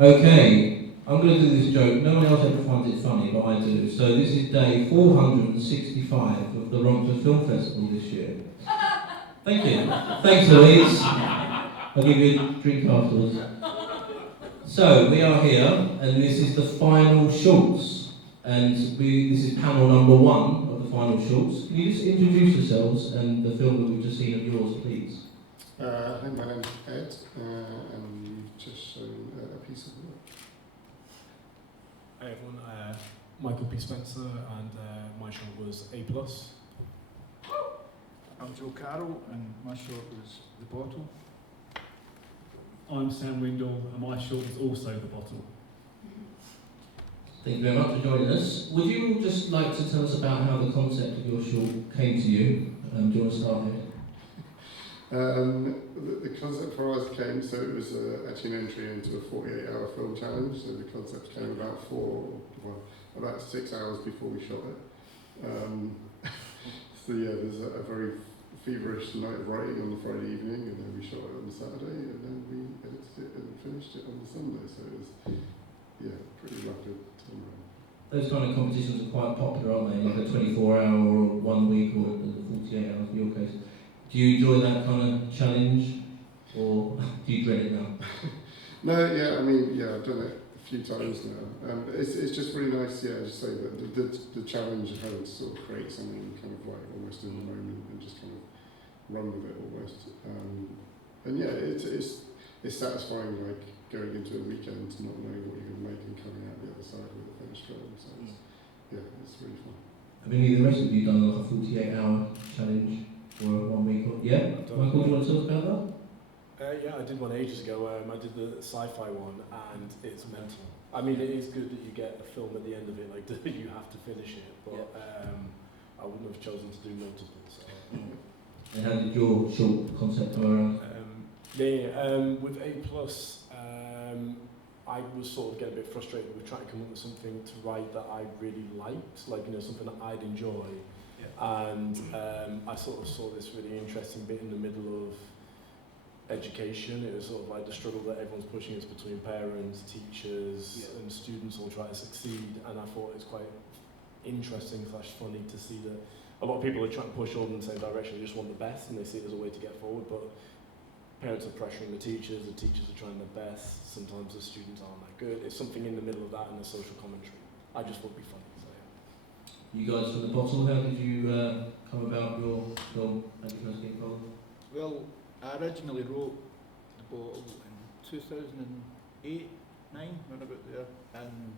Okay, I'm going to do this joke. No one else ever finds it funny, but I do. So this is day 465 of the Romford Film Festival this year. Thank you. Thanks, Louise. I'll give you a drink afterwards. So we are here, and this is the final shorts. And this is panel number 1 of the final shorts. Can you just introduce yourselves and the film that we've just seen of yours, please? Hi, my name's Ed, and you've just shown a piece of work. Hey everyone, Michael P. Spencer, and my short was A+. I'm Joe Carroll, and my short was The Bottle. I'm Sam Windle, and my short is also The Bottle. Thank you very much for joining us. Would you all just like to tell us about how the concept of your short came to you? Do you want to start here? The concept for us came, so it was actually an entry into a 48-hour film challenge. So the concept came about 6 hours before we shot it. So yeah, there's a very feverish night of writing on the Friday evening, and then we shot it on the Saturday, and then we edited it and finished it on the Sunday. So it was, pretty rapid turnaround. Those kind of competitions are quite popular, aren't they? Like a 24-hour or 1 week or the 48 hours in your case. Do you enjoy that kind of challenge, or do you dread it now? No, I've done it a few times now. It's just really nice, as you say, that the challenge of having to sort of create something kind of like almost in the moment and just kind of run with it almost. It's satisfying, like going into a weekend not knowing what you're going to make and coming out the other side with a finished film. So it's really fun. Have any of the rest of you done like a 48-hour challenge? Or 1 week? Yeah? Michael, do you want to talk about that? Yeah, I did one ages ago. I did the sci-fi one, and it's mental. I mean, it is good that you get a film at the end of it, like you have to finish it, but I wouldn't have chosen to do multiple. So. And how did your short concept come around? With A+, I was sort of getting a bit frustrated with trying to come up with something to write that I really liked, like, something that I'd enjoy. And I sort of saw this really interesting bit in the middle of education. It was sort of like the struggle that everyone's pushing is between parents, teachers, and students all trying to succeed. And I thought it's quite interesting / funny to see that a lot of people are trying to push all in the same direction. They just want the best, and they see it as a way to get forward. But parents are pressuring the teachers are trying their best. Sometimes the students aren't that good. It's something in the middle of that and the social commentary. I just thought it'd be funny. You guys from The Bottle, how did you come about your film? How did you guys get involved? Well, I originally wrote The Bottle in 2008, 9, around about there, and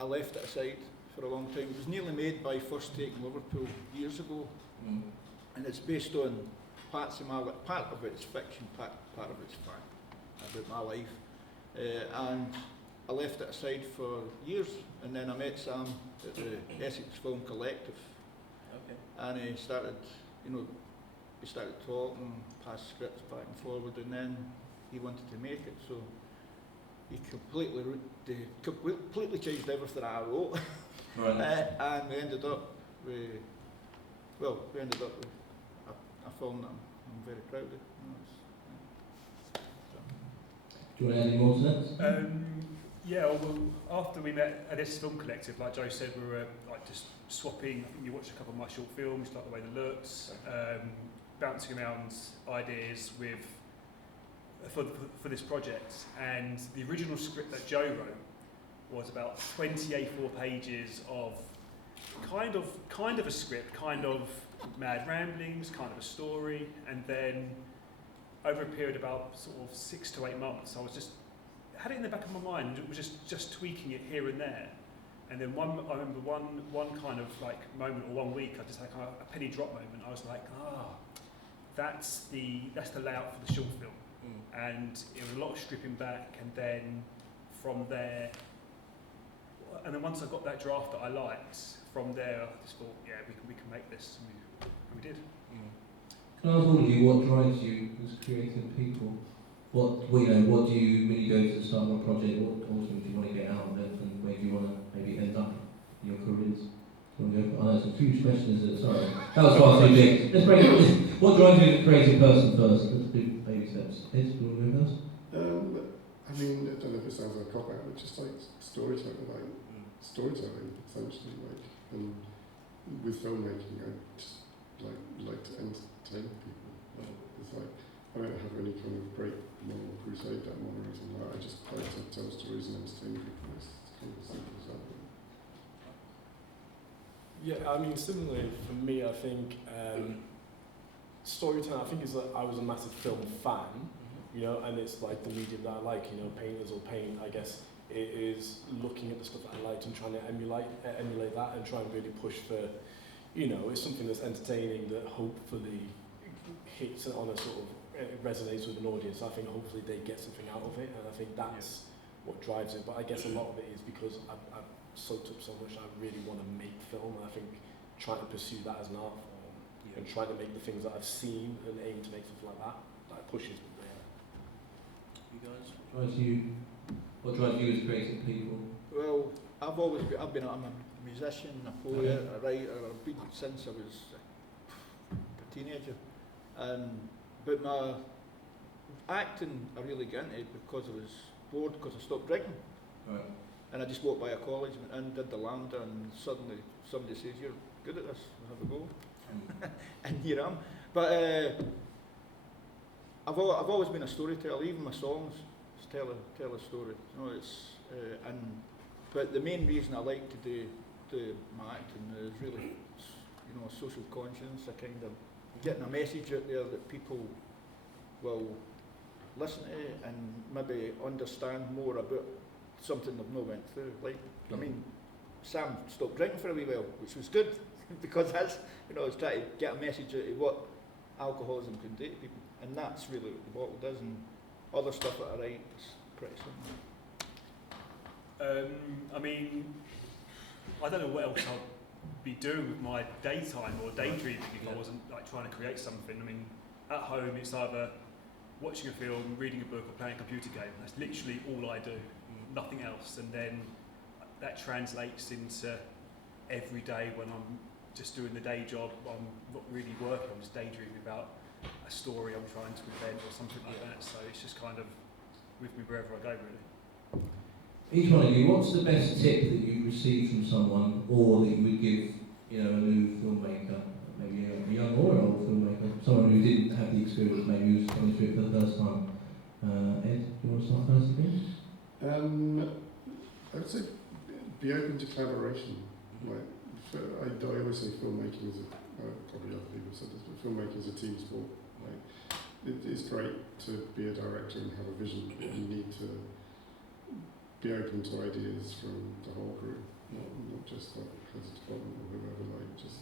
I left it aside for a long time. It was nearly made by First Take in Liverpool years ago, and it's based on parts of my life. Part of it's fiction, part of it's fact about my life, and I left it aside for years, and then I met Sam at the Essex Film Collective, and he started, we started talking, passed scripts back and forward, and then he wanted to make it, so he completely changed everything I wrote, right. And we ended up with a film that I'm very proud of. Do you want to add any more to that? Well, after we met at this film collective, like Joe said, we were like just swapping. I think you watched a couple of my short films, like the way they looked, bouncing around ideas for this project. And the original script that Joe wrote was about 20 A4 pages of kind of a script, kind of mad ramblings, kind of a story, and then over a period of about sort of 6 to 8 months, I had it in the back of my mind, it was just tweaking it here and there. And then I remember one kind of like moment, or 1 week, I just had kind of a penny drop moment. I was like, that's the layout for the short film. And it was a lot of stripping back, and then from there, and then once I got that draft that I liked, from there I just thought, we can make this, and we did. Can I ask all of you what drives you as creative people? What do you, when you go to start a project, what ultimately do you want to get out of it, and where do you want to maybe end up in your careers? I know it's a huge question, is it? Sorry. That was far too big. Let's break it. What drives you as a creative person first? Let's do baby steps. Ed, do you want to go first? I mean, I don't know if it sounds like a cop out, but just like storytelling, essentially, like, and with filmmaking, I just like to entertain people. Like, it's like I don't have any kind of great moral crusade that one or anything like that. I just like to tell stories and entertain people. It's kind of as simple as that. Yeah, I mean, similarly for me, I think storytelling. I think is that I was a massive film fan, you know, and it's like the medium that I like. You know, painters or paint. I guess it is looking at the stuff that I liked and trying to emulate that and try and really push for, you know, it's something that's entertaining that hopefully hits on a sort of resonates with an audience. I think hopefully they get something out of it, and I think that's what drives it. But I guess a lot of it is because I've soaked up so much. I really want to make film, and I think trying to pursue that as an art form and trying to make the things that I've seen and aim to make something like that pushes me there. You guys, what drives you as creative people? Well, I'm a musician, a poet, a writer. I've been since I was a teenager, but my acting I really got into because I was bored because I stopped drinking. Right. And I just walked by a college and did the Lambda, and suddenly somebody says, "You're good at this, have a go." And here I am. But I've always been a storyteller. Even my songs tell a story. You know, but the main reason I like to do my acting is really, you know, social conscience. A kind of getting a message out there that people will listen to and maybe understand more about something they've not went through. Like, I mean, Sam stopped drinking for a wee while, which was good because that's, you know, it's trying to get a message out of what alcoholism can do to people, and that's really what the bottle does. And other stuff that I write is pretty similar. I mean, I don't know what else I'd be doing with my daytime or daydreaming if I wasn't like trying to create something. I mean, at home it's either watching a film, reading a book, or playing a computer game. That's literally all I do. Nothing else. And then that translates into every day when I'm just doing the day job. I'm not really working, I'm just daydreaming about a story I'm trying to invent or something like that. So it's just kind of with me wherever I go, really. Each one of you, what's the best tip that you've received from someone, or that you would give, you know, a new filmmaker, maybe a young or an old filmmaker, someone who didn't have the experience, maybe who's coming through it for the first time? Ed, do you want to start first again? I would say be open to collaboration. Like, I always say filmmaking is probably other people have said this, but filmmaking is a team sport. Like, it's great to be a director and have a vision, but you need to be open to ideas from the whole group, not just like heads of department or whoever. Like, just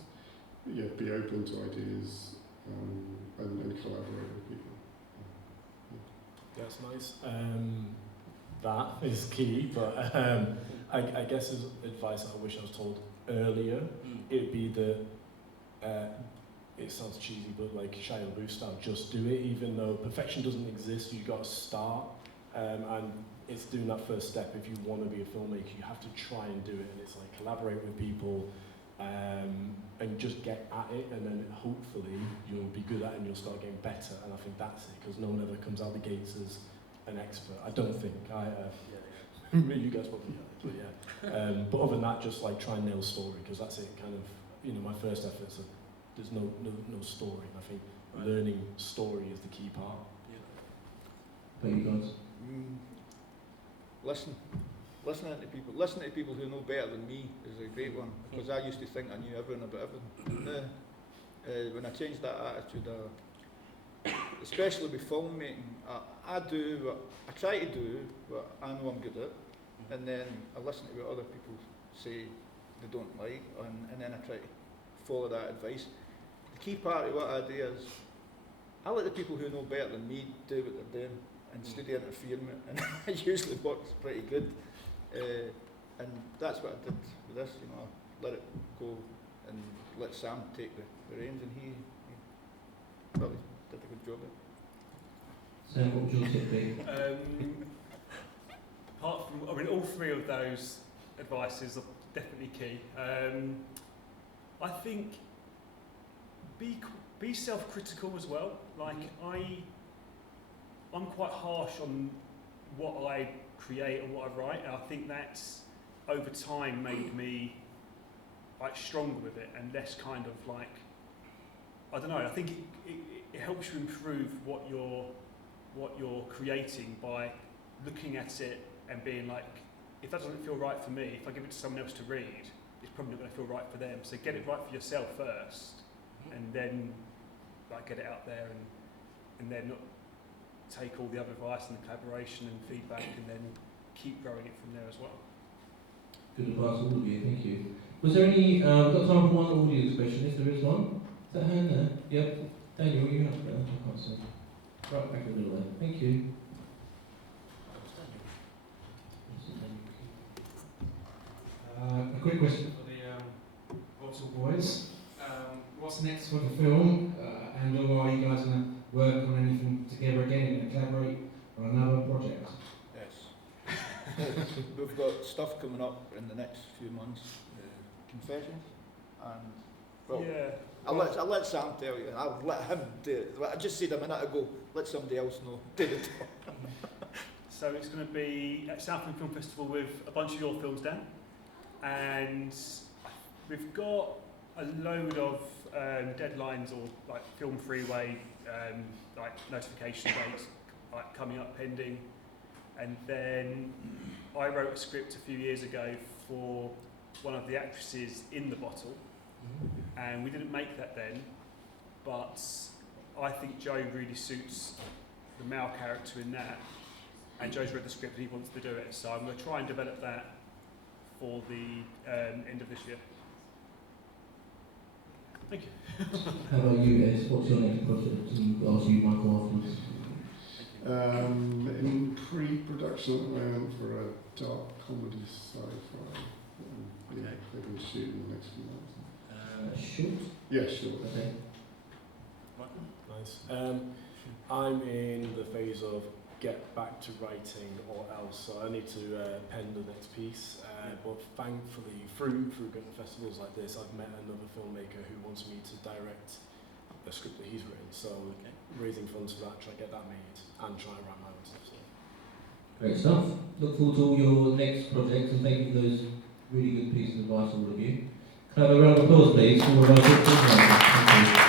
be open to ideas and collaborate with people. That's nice. That is key, but I guess as advice I wish I was told earlier, it'd be it sounds cheesy, but like Shia LaBeouf style, just do it. Even though perfection doesn't exist, you got to start, and it's doing that first step. If you want to be a filmmaker, you have to try and do it, and it's like collaborate with people, and just get at it, and then hopefully you'll be good at it and you'll start getting better. And I think that's it, because no one ever comes out the gates as an expert. I don't think. You guys probably are, but yeah. But other than that, just like try and nail story, because that's it. Kind of, you know, my first efforts. There's no story. I think learning story is the key part. But you guys. Listening to people who know better than me is a great one, because I used to think I knew everything about everything. When I changed that attitude, especially with filmmaking, I try to do what I know I'm good at, and then I listen to what other people say they don't like, and then I try to follow that advice. The key part of what I do is I let the people who know better than me do what they're doing instead of interfering, and it usually works pretty good. And that's what I did with this. You know, I let it go and let Sam take the reins, and he really did a good job at it. Sam, what would your tip be? Apart from, I mean, all three of those advices are definitely key. I think be self-critical as well. Like I'm quite harsh on what I create and what I write, and I think that's over time made me like stronger with it and less kind of like, I don't know, I think it helps you improve what you're creating by looking at it and being like, if that doesn't feel right for me, if I give it to someone else to read, it's probably not going to feel right for them. So get it right for yourself first, and then like get it out there, and then not take all the other advice and the collaboration and feedback, and then keep growing it from there as well. Good advice, all of you. Thank you. Was there any? Got time for one audience question? If there is one, is that hand there? Yep. Daniel, you up there? I can't see. Right back in the middle there. Thank you. A quick question for the Bottle Boys. What's next for the film? And or are you guys going to work on anything together again and collaborate on another project? Yes. We've got stuff coming up in the next few months. Confessions. And, well, Yeah. I'll let Sam tell you. I'll let him do it. I just said a minute ago, let somebody else know. David. So it's going to be at Southland Film Festival with a bunch of your films, Dan, and we've got a load of deadlines or like film freeway like notification dates like coming up pending, and then I wrote a script a few years ago for one of the actresses in The Bottle, and we didn't make that then, but I think Joe really suits the male character in that, and Joe's read the script and he wants to do it, so I'm going to try and develop that for the end of this year. Thank you. How about you, Ed? What's your next project? And I'll ask you, Michael, afterwards. In pre-production at the moment for a dark comedy sci-fi. Yeah, they're going to shoot in the next few months. Shoot? Yeah, sure. Okay. Nice. I'm in the phase of get back to writing or else, so I need to pen the next piece, but thankfully through going to festivals like this I've met another filmmaker who wants me to direct the script that he's written, so raising funds for that, try to get that made and try and write my own stuff. So. Great stuff. Look forward to all your next projects, and thank you for those really good pieces of advice, all of you. Can I have a round of applause, please, for our Thank you.